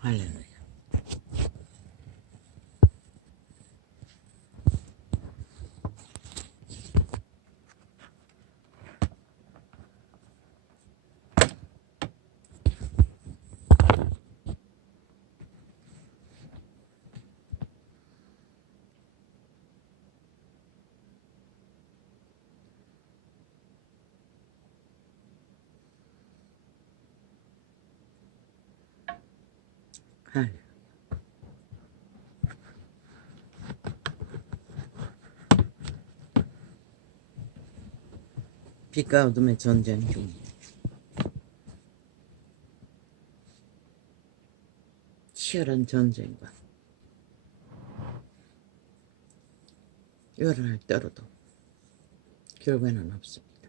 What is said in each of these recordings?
할렐루야. 할렐루야. 빛과 어둠의 전쟁 중 치열한 전쟁과 여론을 떨어도 결과는 없습니다.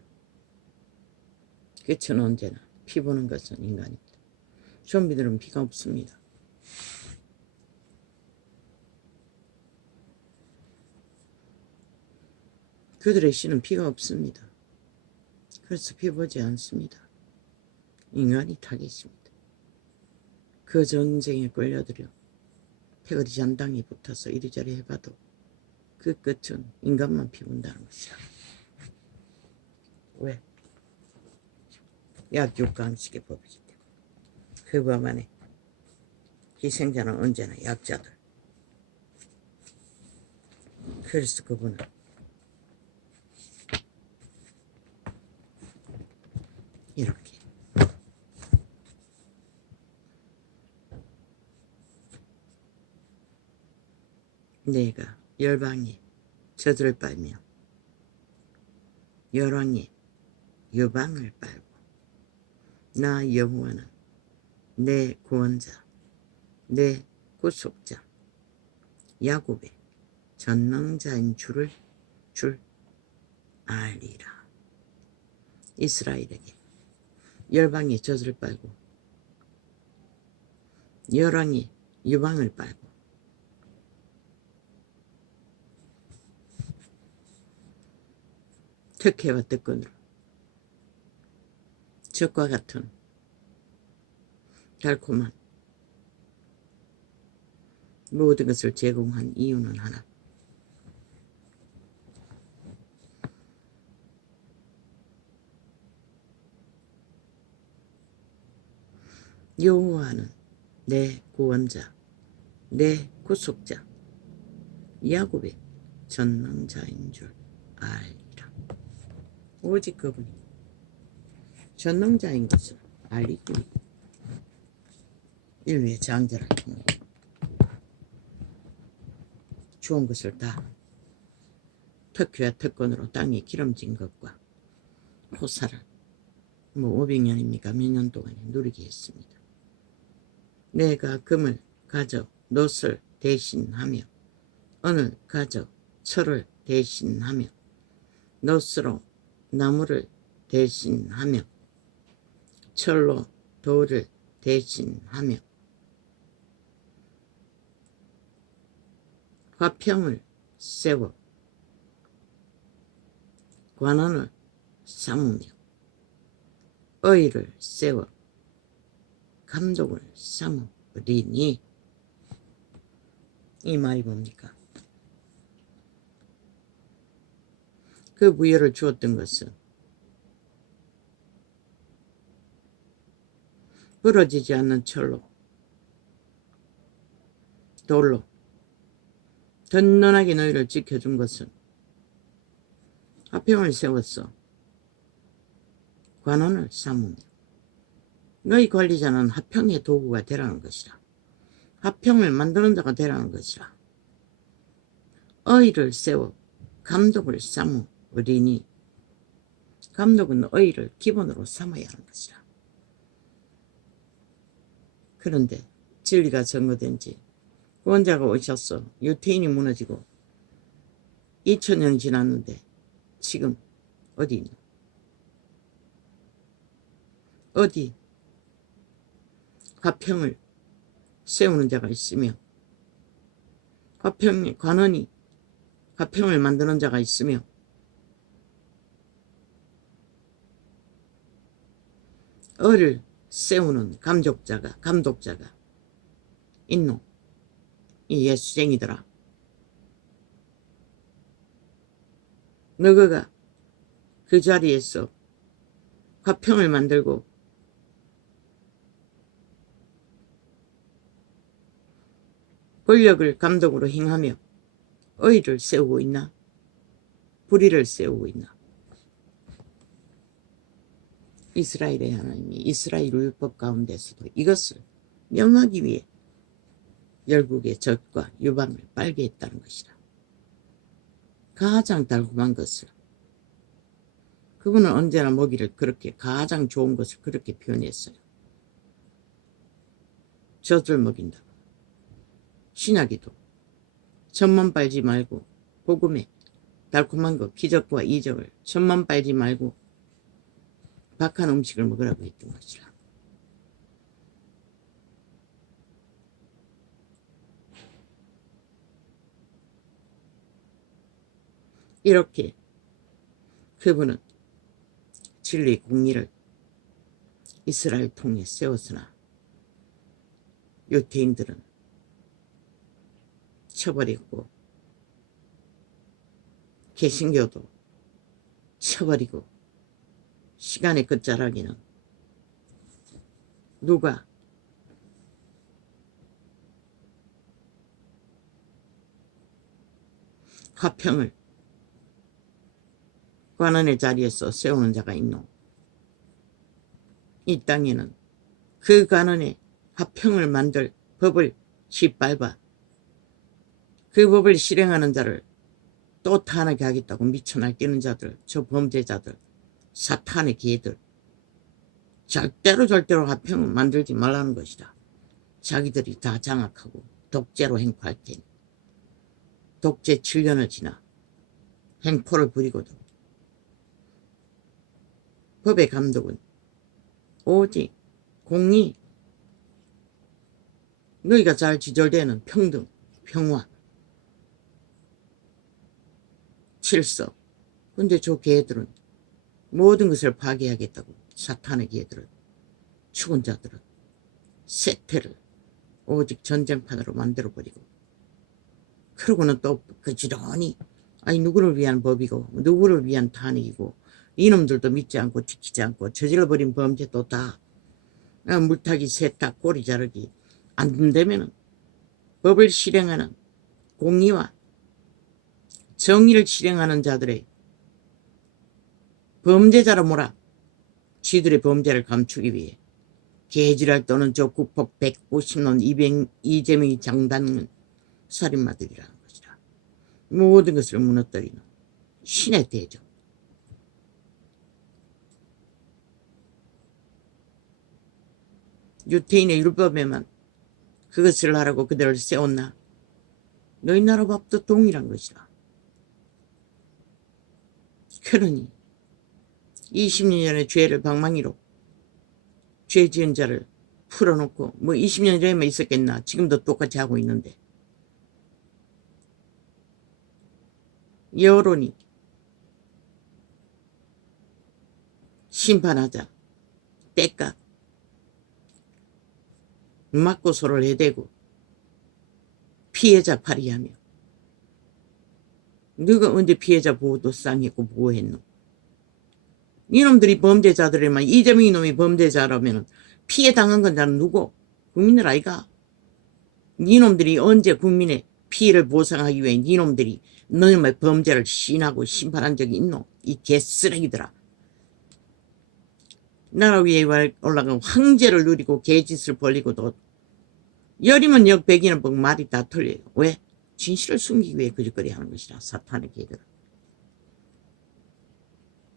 끝은 언제나 피 보는 것은 인간입니다. 좀비들은 피가 없습니다. 그들의 씨는 피가 없습니다. 그래서 피 보지 않습니다. 인간이 타겟입니다. 그 전쟁에 끌려들여 패거리 잔당이 붙어서 이리저리 해봐도 그 끝은 인간만 피 본다는 것이라. 왜? 약육강식의 법이기 때문에. 그 법 안에 희생자는 언제나 약자들. 그래서 그분은 이렇게 내가 열방에 젖을 빨며 열왕에 유방을 빨고 나 여호와는 내 구원자 내 구속자 야곱의 전능자인 줄을 알리라. 이스라엘에게 열방에 젖을 빨고 열왕에 유방을 빨고 특혜와 특권으로 적과 같은 달콤한 모든 것을 제공한 이유는 하나. 여호와는 내 구원자, 내 구속자, 야곱의 전능자인 줄 알리라. 오직 그분이 전능자인 것을 알리기 위해 인류의 장자를 통해 좋은 것을 다 특혜와 특권으로 땅에 기름진 것과 호사를 500년입니까? 몇 년 동안 누리게 했습니다. 내가 금을 가져 놋을 대신하며 은을 가져 철을 대신하며 놋으로 나무를 대신하며 철로 돌을 대신하며 화평을 세워 관원을 삼으며 의를 세워 감독을 삼으리니. 이 말이 뭡니까? 그 부여를 주었던 것은 부러지지 않는 철로 돌로 든든하게 너희를 지켜준 것은 화평을 세웠어 관원을 삼으며 너희 관리자는 화평의 도구가 되라는 것이라. 화평을 만드는 자가 되라는 것이라. 의를 세워 감독을 삼으리니. 감독은 의를 기본으로 삼아야 하는 것이라. 그런데 진리가 증거된 지 구원자가 오셨어. 유태인이 무너지고 2000년 지났는데 지금 어디 있노? 어디 화평을 세우는 자가 있으며 관원이 화평을 만드는 자가 있으며 을을 세우는 감독자가 있노? 이 예수쟁이들아. 너가 그 자리에서 화평을 만들고 권력을 감독으로 행하며 의를 세우고 있나? 불의를 세우고 있나? 이스라엘의 하나님이 이스라엘 율법 가운데서도 이것을 명하기 위해 열국의 젖과 유방을 빨게 했다는 것이다. 가장 달콤한 것을, 그분은 언제나 먹이를 그렇게, 가장 좋은 것을 그렇게 표현했어요. 젖을 먹인다. 신약에도 젖만 빨지 말고 복음에 달콤한 것, 기적과 이적을 젖만 빨지 말고 박한 음식을 먹으라고 했던 것이라. 이렇게 그분은 진리 공의를 이스라엘 통해 세웠으나 유태인들은 쳐버리고 개신교도 쳐버리고 시간의 끝자락에는 누가 화평을 관원의 자리에서 세우는 자가 있노? 이 땅에는 그 관원의 화평을 만들 법을 짓밟아 그 법을 실행하는 자를 또 탄하게 하겠다고 미쳐 날뛰는 자들, 저 범죄자들, 사탄의 개들, 절대로 화평을 만들지 말라는 것이다. 자기들이 다 장악하고 독재로 행포할 테니 독재 7년을 지나 행포를 부리고도 법의 감독은 오직 공의, 너희가 잘 지절되는 평등, 평화, 질서. 근데 저 개들은 모든 것을 파괴하겠다고, 사탄의 개들은, 죽은 자들은 세태를 오직 전쟁판으로 만들어버리고, 그러고는 또 그지런히 아니 누구를 위한 법이고 누구를 위한 탄핵이고 이놈들도 믿지 않고 지키지 않고 저질러버린 범죄도 다 물타기, 세탁, 꼬리 자르기 안 되면은 법을 실행하는 공의와 정의를 실행하는 자들의 범죄자로 몰아 지들의 범죄를 감추기 위해 개지랄 또는 저 국법 150론 이재명이 장담은 살인마들이라는 것이라. 모든 것을 무너뜨리는 신의 대적. 유태인의 율법에만 그것을 하라고 그들을 세웠나? 너희 나라 법도 동일한 것이라. 그러니 20년 전에 죄를 방망이로 죄 지은 자를 풀어놓고 뭐 20년 전에만 있었겠나? 지금도 똑같이 하고 있는데 여론이 심판하자 때깍 맞고소를 해대고 피해자 파리하며 너가 언제 피해자 보호도상 했고 보호했노? 이놈들이 범죄자들에만 이재명 이놈이 범죄자라면 피해 당한 건 나는 누구? 국민들 아이가? 이놈들이 언제 국민의 피해를 보상하기 위해 이놈들이 너희의 범죄를 시인하고 심판한 적이 있노? 이 개쓰레기들아. 나라 위에 올라간 황제를 누리고 개짓을 벌리고도 열이면 역 백이는 복 말이 다 틀려요. 왜? 진실을 숨기기 위해 거짓거리 하는 것이라. 사탄의 개들은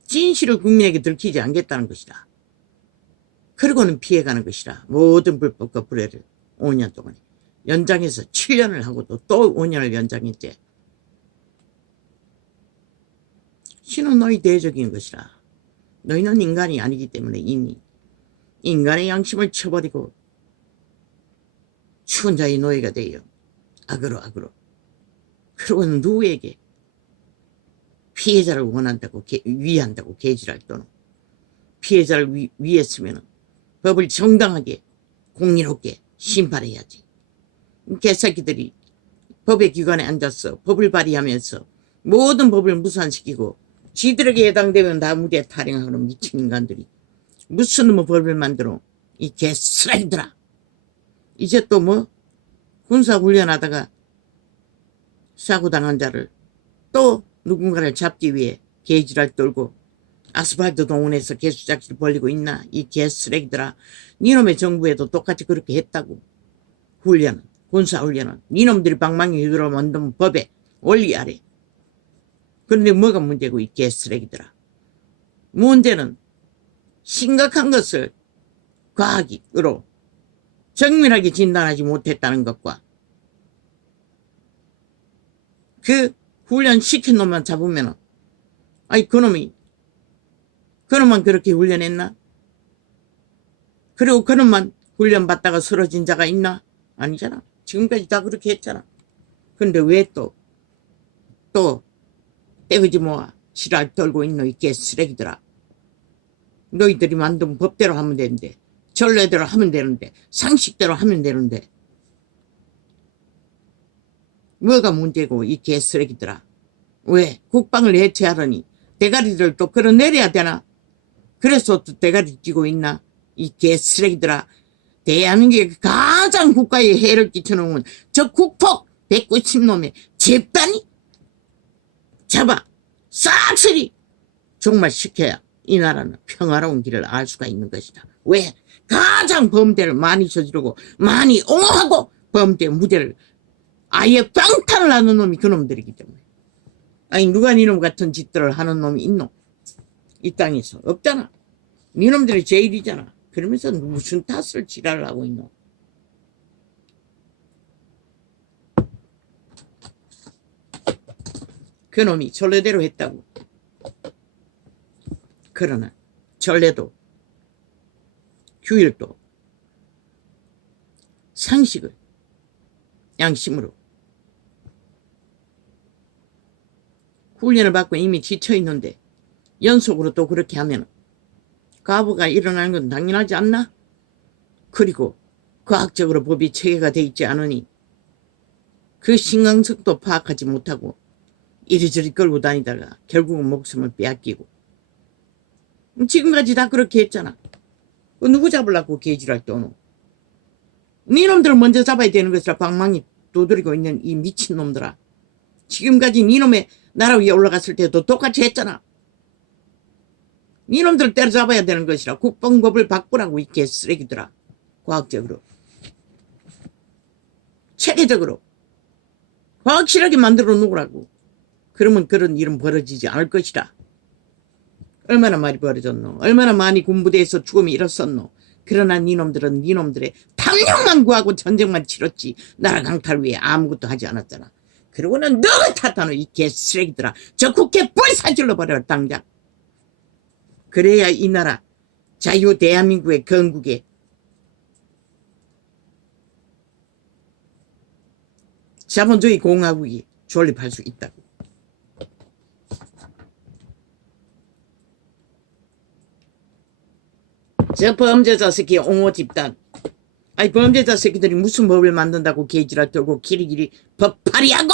진실을 국민에게 들키지 않겠다는 것이다. 그리고는 피해가는 것이라. 모든 불법과 불의를 5년 동안에 연장해서 7년을 하고도 또 5년을 연장했지. 신은 너희 대적인 것이라. 너희는 인간이 아니기 때문에 이미 인간의 양심을 쳐버리고 죽은 자의 노예가 되어 악으로 그리고는 누구에게 피해자를 원한다고 위한다고 개지랄 또는 피해자를 위했으면 법을 정당하게 공의롭게 심판해야지. 개새끼들이 법의 기관에 앉았어. 법을 발의하면서 모든 법을 무산시키고 지들에게 해당되면 다 무죄 타령하는 미친 인간들이 무슨 뭐 법을 만들어. 이 개쓰레기들아. 이제 또 뭐 군사훈련하다가 사고당한 자를 또 누군가를 잡기 위해 개지랄 떨고 아스팔트 동원해서 개수작질 벌리고 있나. 이 개쓰레기들아. 니놈의 정부에도 똑같이 그렇게 했다고. 훈련은 군사훈련은 니놈들이 방망이 휘두르 만든 법에 원리 아래. 그런데 뭐가 문제고 이 개쓰레기들아. 문제는 심각한 것을 과학으로 정밀하게 진단하지 못했다는 것과 그 훈련 시킨 놈만 잡으면은 아니 그놈만 그렇게 훈련했나? 그리고 그놈만 훈련 받다가 쓰러진 자가 있나? 아니잖아. 지금까지 다 그렇게 했잖아. 근데 왜 또 떼거지 모아 지랄 떨고 있노 이 개쓰레기들아. 너희들이 만든 법대로 하면 되는데 전례대로 하면 되는데 상식대로 하면 되는데 뭐가 문제고 이 개쓰레기들아. 왜 국방을 해체하려니 대가리를 또 끌어내려야 되나? 그래서 또 대가리 찌고 있나? 이 개쓰레기들아. 대한민국에 가장 국가에 해를 끼치는 건 저 국폭 190놈의 집단이 잡아 싹쓸이 정말 시켜야 이 나라는 평화로운 길을 알 수가 있는 것이다. 왜? 가장 범죄를 많이 저지르고 많이 옹호하고 범죄 무죄를 아예 방탄을 하는 놈이 그놈들이기 때문에. 아니 누가 니놈 같은 짓들을 하는 놈이 있노? 이 땅에서 없잖아. 니놈들이 제일이잖아. 그러면서 무슨 탓을 지랄을 하고 있노? 그놈이 전례대로 했다고. 그러나 전례도 규율도 상식을 양심으로 훈련을 받고 이미 지쳐있는데 연속으로 또 그렇게 하면 가부가 일어나는 건 당연하지 않나? 그리고 과학적으로 법이 체계가 돼 있지 않으니 그 신강성도 파악하지 못하고 이리저리 끌고 다니다가 결국은 목숨을 빼앗기고 지금까지 다 그렇게 했잖아. 누구 잡으려고 개지랄 떠노? 니놈들을 먼저 잡아야 되는 것이라 방망이 두드리고 있는 이 미친놈들아. 지금까지 니놈의 나라 위에 올라갔을 때도 똑같이 했잖아. 니놈들을 때려잡아야 되는 것이라 국방법을 바꾸라고 이 개쓰레기들아. 과학적으로 체계적으로 확실하게 만들어 놓으라고. 그러면 그런 일은 벌어지지 않을 것이다. 얼마나 많이 벌어졌노. 얼마나 많이 군부대에서 죽음이 일었었노. 그러나 니놈들은 니놈들의 탐욕만 구하고 전쟁만 치렀지 나라 강탈 위해 아무것도 하지 않았잖아. 그러고는 너가 탓하노 이 개쓰레기들아. 저 국회 불사질러 버려 당장. 그래야 이 나라 자유 대한민국의 건국에 자본주의 공화국이 존립할 수 있다고. 저 범죄자 새끼 옹호 집단. 아니 범죄자 새끼들이 무슨 법을 만든다고 개지랄 떨고 길이길이 법파리하고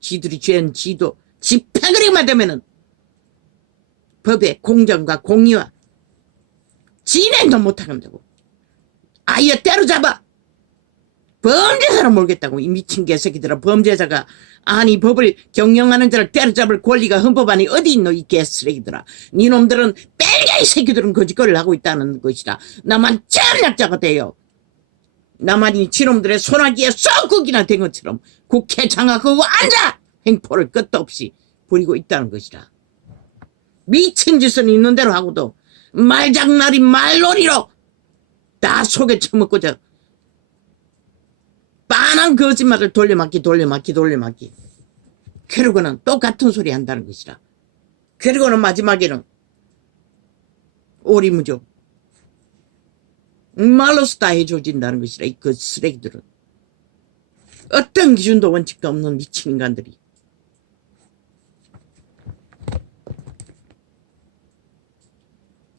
지들이 죄는 지도 집행그리만 되면은 법의 공정과 공의와 진행도 못하겠다고. 아예 때려잡아. 범죄자로 몰겠다고. 이 미친 개새끼들아. 범죄자가 아니 법을 경영하는 자를 때려잡을 권리가 헌법 안에 어디 있노 이 개쓰레기들아. 니놈들은 뺄개이 새끼들은 거짓거리를 하고 있다는 것이다. 나만 전략자가 돼요. 나만이 지놈들의 소나기에 썩국이나 된 것처럼 국회 장악하고 앉아 행포를 끝도 없이 부리고 있다는 것이다. 미친 짓은 있는 대로 하고도 말장난이 말놀이로 다 속에 처먹고자 빤한 거짓말을 돌려막기. 그러고는 똑같은 소리 한다는 것이다. 그리고는 마지막에는 오리무족 말로서 다 해줘진다는 것이라. 그 쓰레기들은 어떤 기준도 원칙도 없는 미친 인간들이.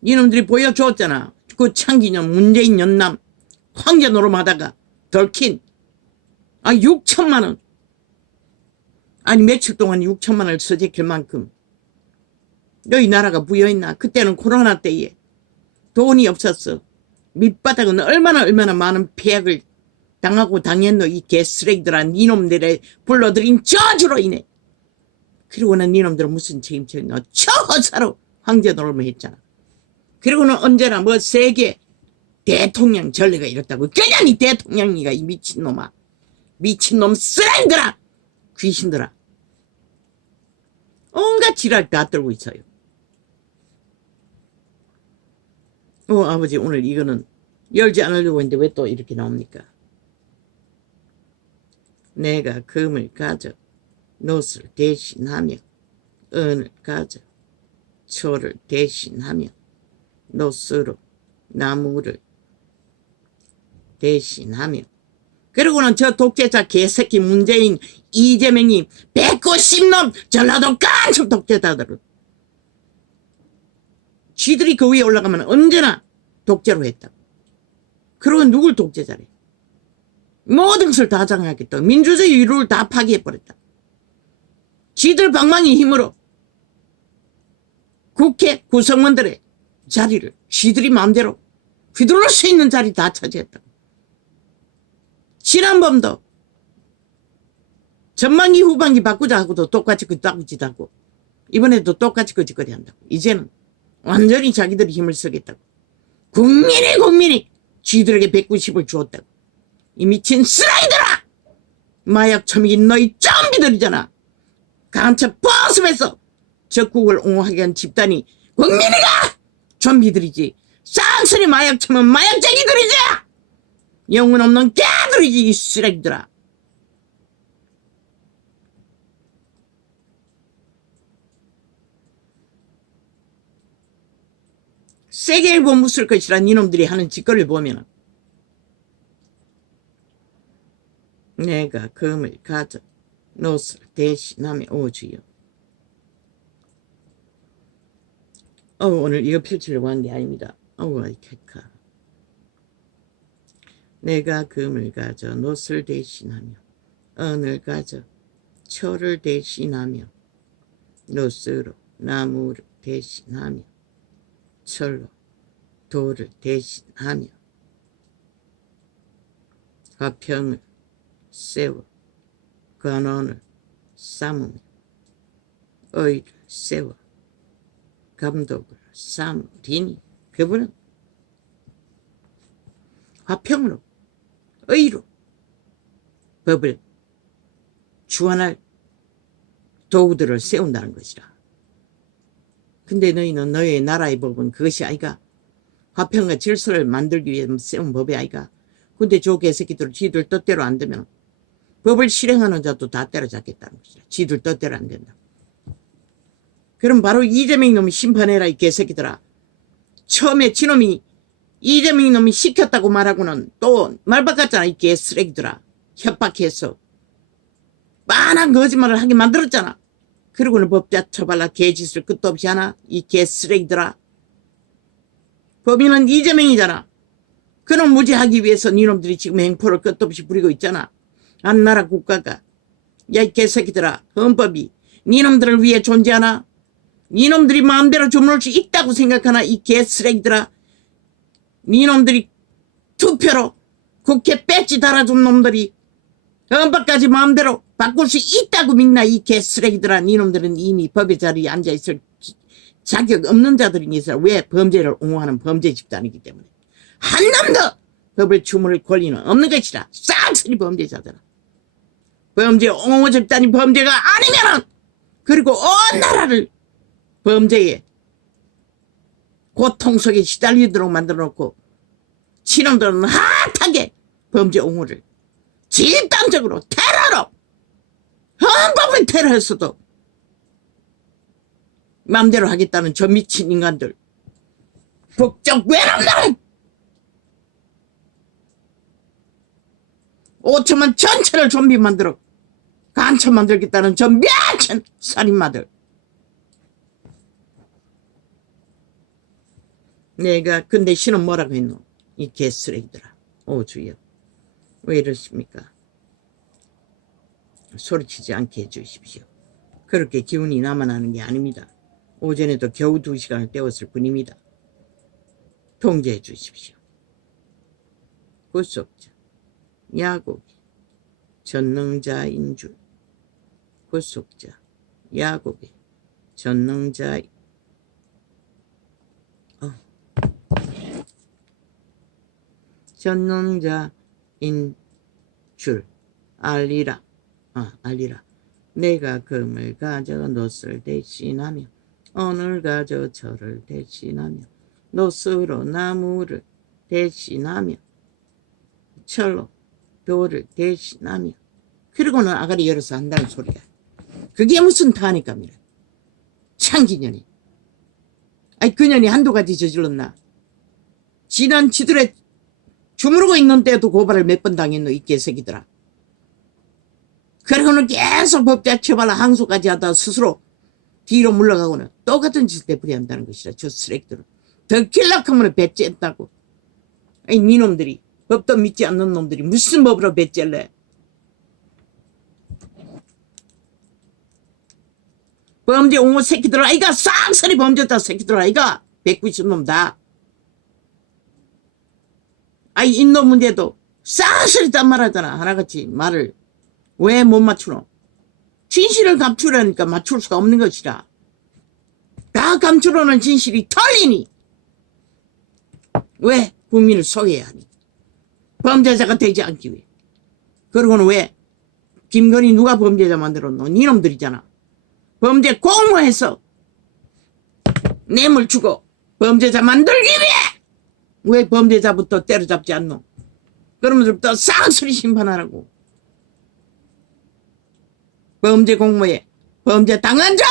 이놈들이 보여줬잖아. 그 창기년 문재인 연남 황제 노름하다가 덜킨 아 6천만 원. 아니 며칠 동안 6천만 원을 써제킬 만큼 너희 나라가 부여했나? 그때는 코로나 때에 돈이 없었어. 밑바닥은 얼마나 많은 폐악을 당하고 당했노. 이 개쓰레기들아. 니놈들의 불러들인 저주로 인해. 그리고는 니놈들은 무슨 책임졌노? 처사로 황제 노름을 했잖아. 그리고는 언제나 뭐 세계 대통령 전례가 이렇다고. 그냥 이 대통령이가 이 미친놈아. 미친놈 쓰레기들아. 귀신들아. 온갖 지랄 다 떨고 있어요. 아버지 오늘 이거는 열지 않으려고 했는데 왜 또 이렇게 나옵니까? 내가 금을 가져 노스를 대신하며 은을 가져 초를 대신하며 노스로 나무를 대신하며 그리고는 저 독재자 개새끼 문재인 이재명이 190놈 전라도 깐첩 독재자들을 쥐들이 그 위에 올라가면 언제나 독재로 했다고. 그리고 누굴 독재자래? 모든 것을 다 장악했다. 민주주의 유를 다 파괴해버렸다. 쥐들 방망이 힘으로 국회 구성원들의 자리를 쥐들이 마음대로 휘두를 수 있는 자리 다 차지했다. 지난번도 전반기 후반기 바꾸자 하고도 똑같이 그따구짓 하고 이번에도 똑같이 거짓거리 한다고. 이제는 완전히 자기들이 힘을 쓰겠다고. 국민이 쥐들에게 190을 주었다고. 이 미친 쓰라이들아! 마약 처먹인 너희 좀비들이잖아. 간첩 보습해서 적국을 옹호하게 한 집단이 국민이가 좀비들이지. 쌍스리 마약 처먹은 마약쟁이들이지. 영혼 없는 개들이지 이 쓰레기들아. 세게 일보 묻을 것이라 니놈들이 하는 짓거리를 보면 내가 금을 가져 노스를 대신하며 오주여. 오늘 이거 펼치려고 한 게 아닙니다. 아이케카. 내가 금을 가져 노스를 대신하며 은을 가져 철을 대신하며 노스로 나무를 대신하며 철로 돌을 대신하며 화평을 세워 관원을 삼으며 의를 세워 감독을 삼으리니. 그분은 화평으로 의로 법을 주관할 도구들을 세운다는 것이라. 근데 너희는 너의 나라의 법은 그것이 아이가. 화평과 질서를 만들기 위해 세운 법이 아이가. 근데 저 개새끼들 지들 뜻대로 안 되면 법을 실행하는 자도 다 때려잡겠다는 것이라. 지들 뜻대로 안 된다. 그럼 바로 이재명 놈이 심판해라 이 개새끼들아. 처음에 지놈이 이재명 놈이 시켰다고 말하고는 또 말 바꿨잖아 이 개쓰레기들아. 협박해서 빤한 거짓말을 하게 만들었잖아. 그리고는 법자 처발라 개짓을 끝도 없이 하나 이 개쓰레기들아. 법인은 이재명이잖아. 그놈 무죄하기 위해서 니놈들이 지금 행포를 끝도 없이 부리고 있잖아. 한 나라 국가가. 야 이 개새끼들아. 헌법이 니놈들을 위해 존재하나? 니놈들이 마음대로 주문할 수 있다고 생각하나 이 개쓰레기들아. 니놈들이 투표로 국회 배지 달아준 놈들이 헌법까지 마음대로 바꿀 수 있다고 믿나 이 개쓰레기들아. 니놈들은 이미 법의 자리에 앉아있을 자격 없는 자들이니까 왜 범죄를 옹호하는 범죄 집단이기 때문에 한 놈도 법을 주문할 권리는 없는 것이라. 쌍스리 범죄자들아. 범죄 옹호 집단이 범죄가 아니면은 그리고 온 나라를 범죄에 고통 속에 시달리도록 만들어놓고 친놈들은 핫하게 범죄 옹호를 집단적으로 테러로 헌법을 테러했어도 마음대로 하겠다는 저 미친 인간들. 북쪽 외놈들은 5천만 전체를 좀비 만들어 간첩 만들겠다는 저 미친 살인마들. 내가 근데 신은 뭐라고 했노? 이 개쓰레기들아. 오 주여. 왜 이러십니까? 소리치지 않게 해주십시오. 그렇게 기운이 남아나는 게 아닙니다. 오전에도 겨우 2시간을 때웠을 뿐입니다. 통제해 주십시오. 구속자, 야곱이 전능자인 줄. 구속자, 야곱이 전능자인 줄 알리라. 알리라. 내가 금을 가져 놋을 대신하며 언을 가져 철을 대신하며 놋으로 나무를 대신하며 철로 돌을 대신하며 그리고는 아가리 열어서 한다는 소리야. 그게 무슨 타니까입니다. 창기년이. 아니 그년이 한두 가지 저질렀나. 지난 지들에 주무르고 있는 때도 고발을 몇 번 당했노 이 개새끼들아. 그러고는 계속 법자 처벌 항소까지 하다 스스로 뒤로 물러가고는 똑같은 짓을 되풀이한다는 것이라. 저 쓰레기들은 더 길락하면 배째했다고. 아니 니놈들이 법도 믿지 않는 놈들이 무슨 법으로 배째래. 범죄 옹호 새끼들 아이가 싹쓸이 범죄자 새끼들 아이가 190놈 다. 아이 인놈인데도 싹쓸이 딴 말하잖아. 하나같이 말을 왜 못 맞추노? 진실을 감추려니까 맞출 수가 없는 것이라. 다 감추려는 진실이 털리니 왜 국민을 속여야 하니? 범죄자가 되지 않기 위해. 그러고는 왜 김건희 누가 범죄자 만들었노? 니놈들이잖아. 범죄 공모해서 뇌물 주고 범죄자 만들기 위해 왜 범죄자부터 때려잡지 않노? 그러면서부터 싹쓸이 심판하라고. 범죄 공모에 범죄 당한 자!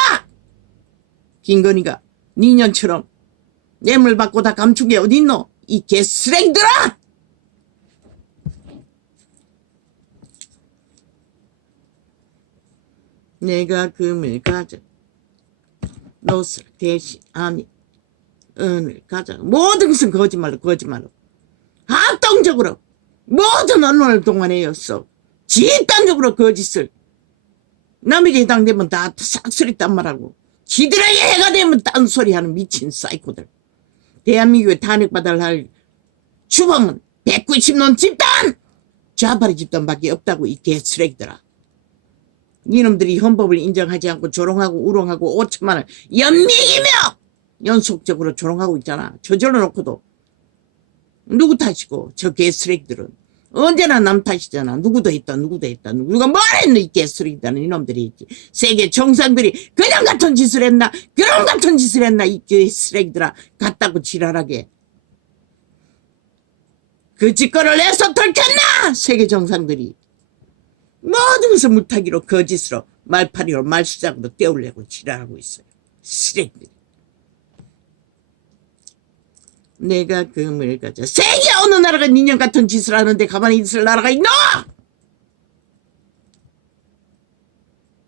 김건희가 니년처럼 뇌물 받고 다 감춘 게 어딨노? 이 개쓰레기들아! 내가 금을 가져 놋을 대신하며 은을 가져. 모든 것은 거짓말로 합동적으로 모든 언론을 동원해였어. 집단적으로 거짓을. 남에게 해당되면 다 싹쓸이 딴 말하고 지들에게 해가 되면 딴소리하는 미친 사이코들. 대한민국에 탄핵받아야 할 주범은 190놈 집단! 좌파리 집단밖에 없다고 이 개쓰레기들아. 니놈들이 헌법을 인정하지 않고 조롱하고 우롱하고 5천만을 연미기며 연속적으로 조롱하고 있잖아. 저절로 놓고도 누구 탓이고 저 개쓰레기들은 언제나 남 탓이잖아. 누구도 했다 누가 뭘 했노 이 개쓰레기들은. 이놈들이 있지. 세계 정상들이 그냥 같은 짓을 했나 그런 같은 짓을 했나 이 개쓰레기들아. 같다고 지랄하게. 그 짓거리를 내서 털켰나 세계 정상들이. 모든 것을 물타기로 거짓으로 말파리로 말수작으로 떼우려고 지랄하고 있어요. 쓰레기들이. 내가 금을 가져. 세계 어느 나라가 니년 같은 짓을 하는데 가만히 있을 나라가 있노?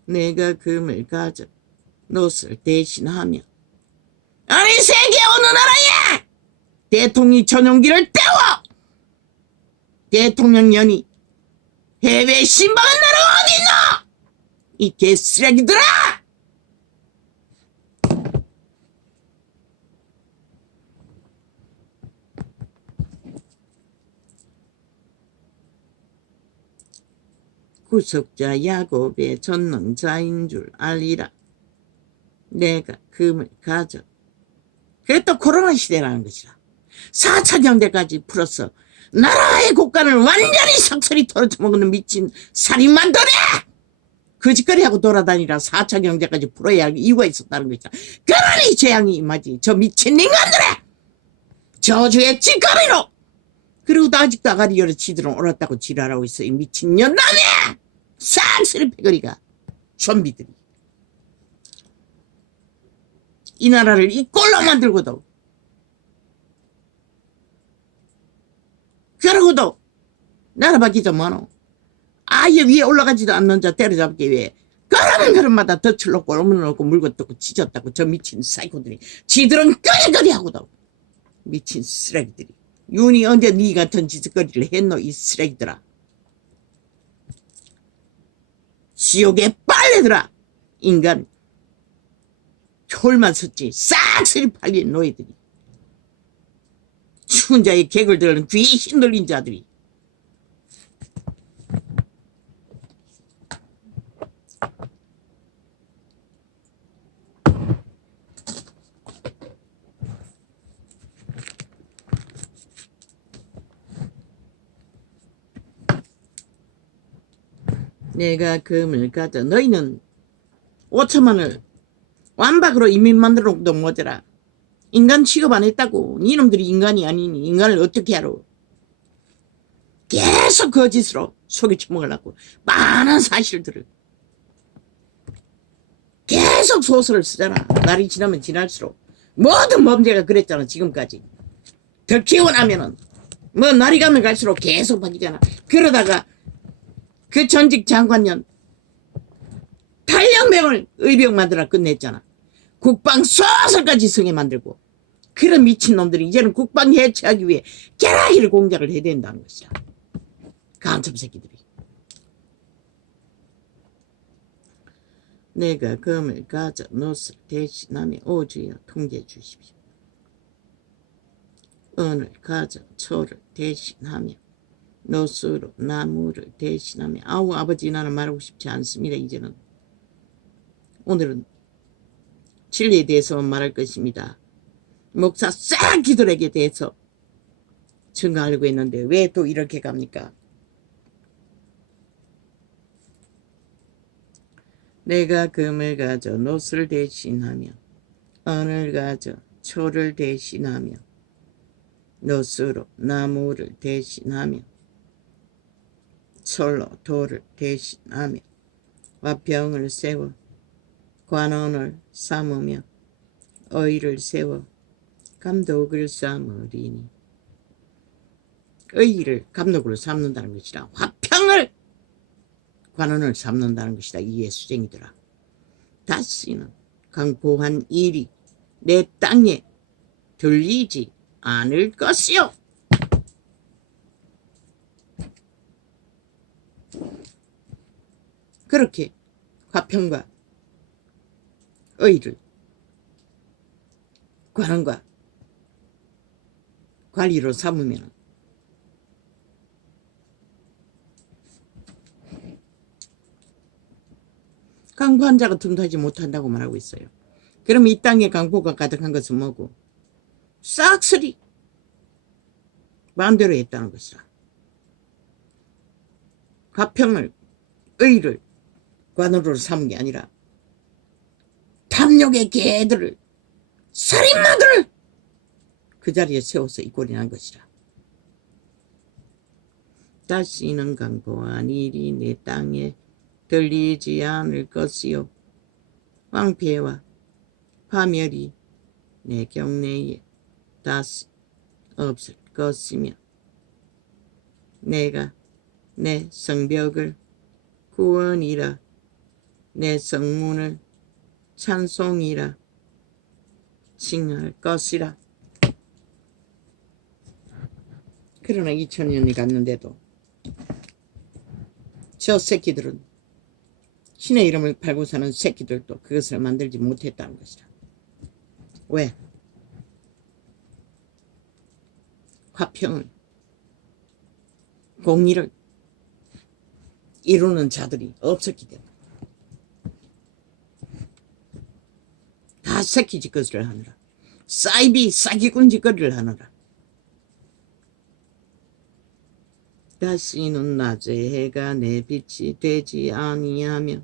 내가 금을 가져 놋을 대신하며. 아니 세계 어느 나라에 대통령 전용기를 떼워 대통령년이 해외 신방한 나라가 어딨노? 이 개쓰레기들아! 구속자 야곱의 전능자인 줄 알리라. 내가 금을 가져. 그게 또 코로나 시대라는 것이라. 4차 경제까지 풀어서 나라의 국간을 완전히 삭설이 털어쳐먹는 미친 살인마들이 거짓거리하고 돌아다니라. 4차 경제까지 풀어야 할 이유가 있었다는 것이다. 그러니 재앙이 임하지. 저 미친 인간들의 저주의 짓거리로. 그리고 아직도 아가리 열어 지들은 옳았다고 지랄하고 있어. 이 미친 년남이 싹쓸이 패거리가 좀비들이. 이 나라를 이 꼴로 만들고도 그러고도 나라밖에 좀 많어. 아예 위에 올라가지도 않는 자 때려잡기 위해 그러면 그런마다 덫을 놓고 얼음을 놓고 물고 뜯고 찢었다고 저 미친 사이코들이. 지들은 끄지거리하고도 미친 쓰레기들이. 윤이 언제 네 같은 짓거리를 했노 이 쓰레기들아. 지옥에 빨래들아. 인간 혈만 섰지 싹쓸이 팔린 노예들이, 추운 자의 객을 들은 귀에 흰돌린 자들이. 내가 금을 가져 너희는 5천만을 완박으로 이민 만들어 놓고도 모자라. 인간 취급 안 했다고. 이놈들이 인간이 아니니 인간을 어떻게 하러. 계속 거짓으로 속여 먹으려고 많은 사실들을 계속 소설을 쓰잖아. 날이 지나면 지날수록 모든 범죄가 그랬잖아. 지금까지 더 키워나면은 뭐 날이 가면 갈수록 계속 바뀌잖아. 그러다가 그 전직 장관년 탈영병을 의병 만들어 끝냈잖아. 국방 소설까지 쓰게 만들고. 그런 미친놈들이 이제는 국방 해체하기 위해 계라기를 공작을 해야 된다는 것이야. 간첩 새끼들이. 내가 금을 가져 노스를 대신하며 오주여 통제해 주십시오. 은을 가져 초를 대신하며 노스로 나무를 대신하며. 아우 아버지, 나는 말하고 싶지 않습니다. 이제는 오늘은 진리에 대해서 말할 것입니다. 목사 싹기들에게 대해서 증거하려고 했는데 왜 또 이렇게 갑니까? 내가 금을 가져 노스를 대신하며 은을 가져 초를 대신하며 노스로 나무를 대신하며 솔로 돌을 대신하며 화평을 세워 관원을 삼으며 의를 세워 감독을 삼으리니. 의를 감독으로 삼는다는 것이라. 화평을 관원을 삼는다는 것이다. 이에 수쟁이더라. 다시는 강포한 일이 내 땅에 들리지 않을 것이요. 그렇게 화평과 의를 관원과 관리로 삼으면 강포한 자가 틈타지 못한다고 말하고 있어요. 그럼 이 땅에 강포가 가득한 것은 뭐고? 싹쓸이 마음대로 했다는 것이라. 화평을, 의를 관으로 삼은 게 아니라 탐욕의 개들을, 살인마들을 그 자리에 세워서 이 꼴이 난 것이라. 다시는 강포한 일이 내 땅에 들리지 않을 것이요. 황폐와 파멸이 내 경내에 다시 없을 것이며 내가 내 성벽을 구원이라 내 성문을 찬송이라 칭할 것이라. 그러나 2000년이 갔는데도 저 새끼들은, 신의 이름을 팔고 사는 새끼들도 그것을 만들지 못했다는 것이라. 왜? 화평을, 공의를 이루는 자들이 없었기 때문에. 다 새끼 짓거리를 하느라, 싸기꾼 짓거리를 하느라. 다시는 낮에 해가 내 빛이 되지 아니하며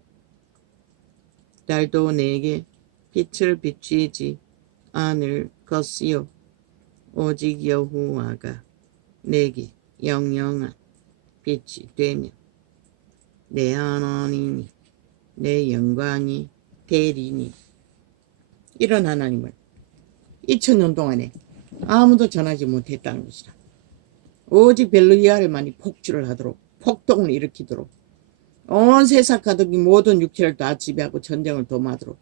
달도 내게 빛을 비추지 않을 것이요. 오직 여호와가 내게 영영한 빛이 되며 내 하나님이 내 영광이 되리니. 이런 하나님을 2000년 동안에 아무도 전하지 못했다는 것이다. 오직 벨루이아를만이 폭주를 하도록, 폭동을 일으키도록, 온 세상 가득이 모든 육체를 다 지배하고 전쟁을 도모하도록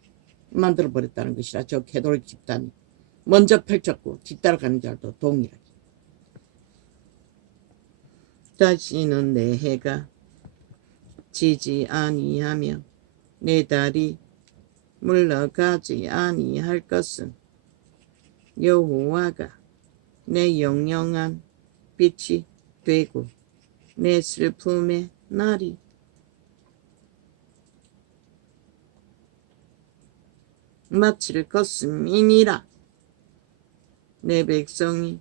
만들어버렸다는 것이라. 저 개돌 집단이 먼저 펼쳤고 뒤따라가는 자도 동일하게. 다시는 내 해가 지지 아니하며 내 다리 물러가지 아니할 것은 여호와가 내 영영한 빛이 되고 내 슬픔의 날이 마칠 것임이니라. 내 백성이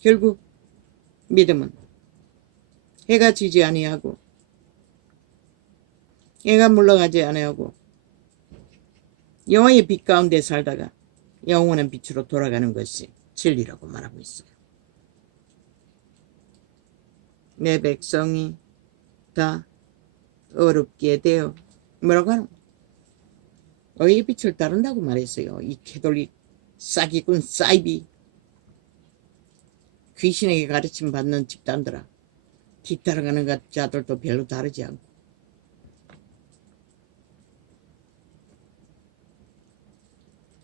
결국 믿음은 해가 지지 아니하고 해가 물러가지 아니하고 여호와의 빛 가운데 살다가 영원한 빛으로 돌아가는 것이 진리라고 말하고 있어요. 내 백성이 다 어렵게 되어 뭐라고 하노? 의의 빛을 따른다고 말했어요. 이 캐톨릭 사기꾼 사이비 귀신에게 가르침 받는 집단들아, 뒤따라가는 자들도 별로 다르지 않고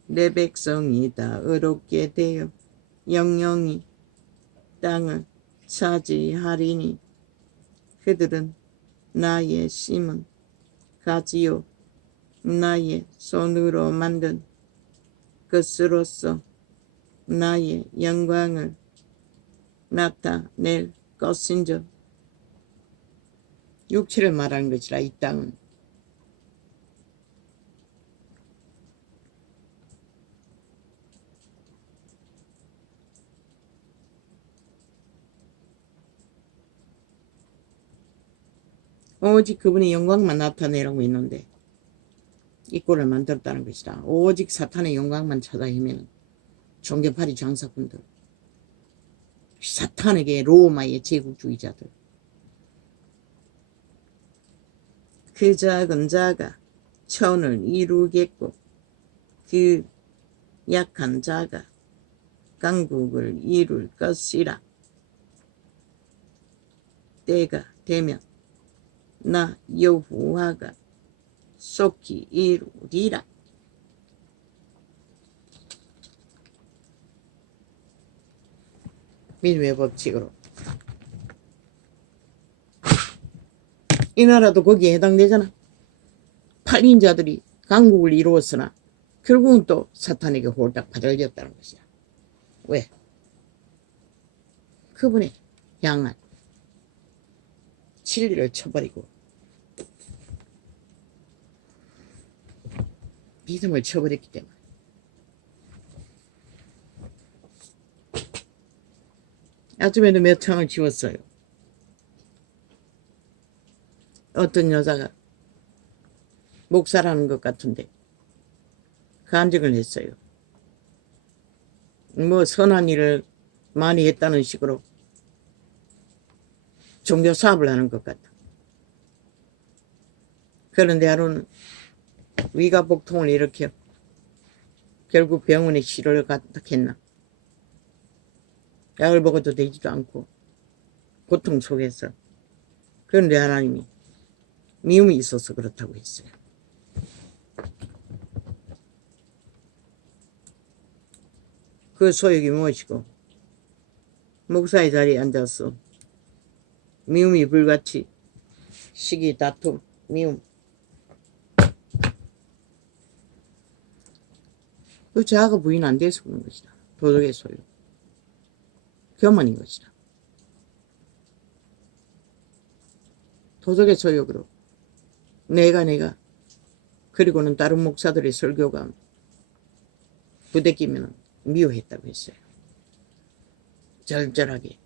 내 백성이 다 어렵게 되어 영영이 땅을 차지하리니 그들은 나의 심은 가지요 나의 손으로 만든 것으로서 나의 영광을 나타낼 것인즉 육체를 말하는 것이라. 이 땅은 오직 그분의 영광만 나타내라고 있는데 이 꼴을 만들었다는 것이다. 오직 사탄의 영광만 찾아 헤매는 종교파리 장사꾼들, 사탄에게 로마의 제국주의자들, 그 작은 자가 천을 이루겠고 그 약한 자가 강국을 이룰 것이라. 때가 되면 나 여호와가 속히 이루리라. 믿음의 법칙으로 이 나라도 거기에 해당되잖아. 팔린 자들이 강국을 이루었으나 결국은 또 사탄에게 홀딱 파절렸다는 것이야. 왜? 그분의 향한 진리를 쳐버리고 믿음을 쳐버렸기 때문에. 아침에도 몇 창을 지웠어요. 어떤 여자가 목사라는 것 같은데 간증을 했어요. 뭐 선한 일을 많이 했다는 식으로 종교 사업을 하는 것 같다. 그런데 하루는 위가 복통을 일으켜 결국 병원에 치료를 갔겠나. 약을 먹어도 되지도 않고 고통 속에서. 그런데 하나님이 미움이 있어서 그렇다고 했어요. 그 소욕이 무엇이고 목사의 자리에 앉아서 미움이 불같이 시기, 다툼, 미움. 그 자아가 부인 안 돼서 그런 것이다. 도덕의 소욕. 교만인 것이다. 도덕의 소욕으로 내가 그리고는 다른 목사들의 설교가 부대끼면 미워했다고 했어요. 절절하게.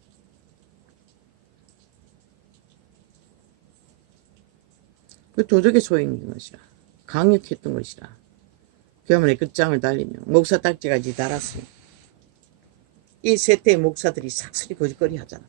그 도덕의 소용인 것이라. 강력했던 것이라. 교만의 끝장을 달리며 목사 딱지까지 달았으니 이 세대의 목사들이 삭슬이 거짓거리 하잖아.